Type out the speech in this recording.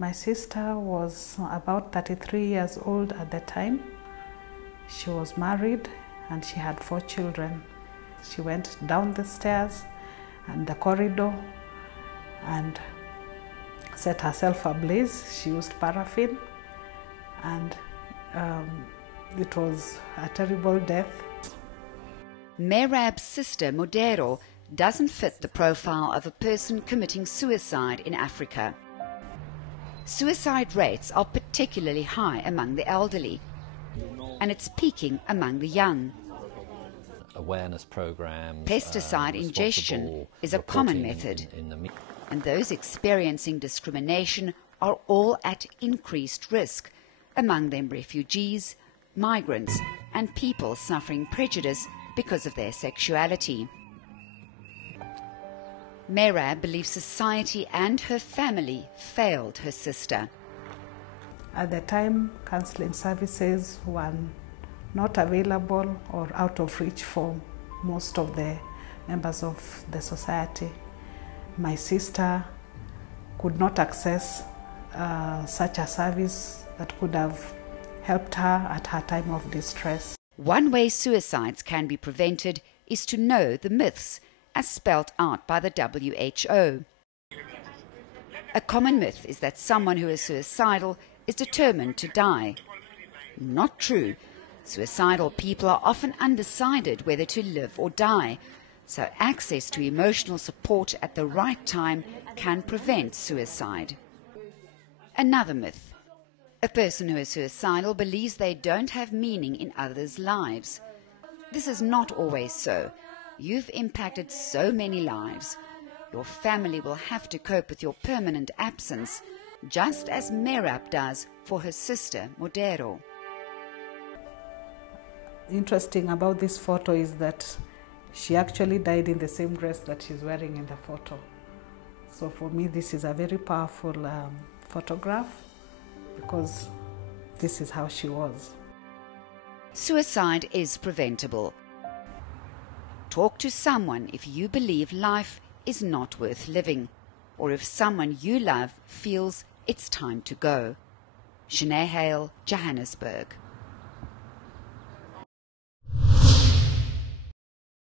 My sister was about 33 years old at the time. She was married and she had 4 children. She went down the stairs and the corridor and set herself ablaze. She used paraffin, and it was a terrible death. Merab's sister Modero doesn't fit the profile of a person committing suicide in Africa. Suicide rates are particularly high among the elderly, and it's peaking among the young. Awareness programs, pesticide ingestion is a common method, and those experiencing discrimination are all at increased risk, among them refugees, migrants, and people suffering prejudice because of their sexuality. Merab believes society and her family failed her sister. At the time, counseling services were not available or out of reach for most of the members of the society. My sister could not access such a service that could have helped her at her time of distress. One way suicides can be prevented is to know the myths as spelt out by the WHO. A common myth is that someone who is suicidal is determined to die. Not true. Suicidal people are often undecided whether to live or die, so access to emotional support at the right time can prevent suicide. Another myth. A person who is suicidal believes they don't have meaning in others' lives. This is not always so. You've impacted so many lives. Your family will have to cope with your permanent absence, just as Merab does for her sister Modero. Interesting about this photo is that she actually died in the same dress that she's wearing in the photo. So for me, this is a very powerful photograph, because this is how she was. Suicide is preventable. Talk to someone if you believe life is not worth living, or if someone you love feels it's time to go. Sinead Hale, Johannesburg.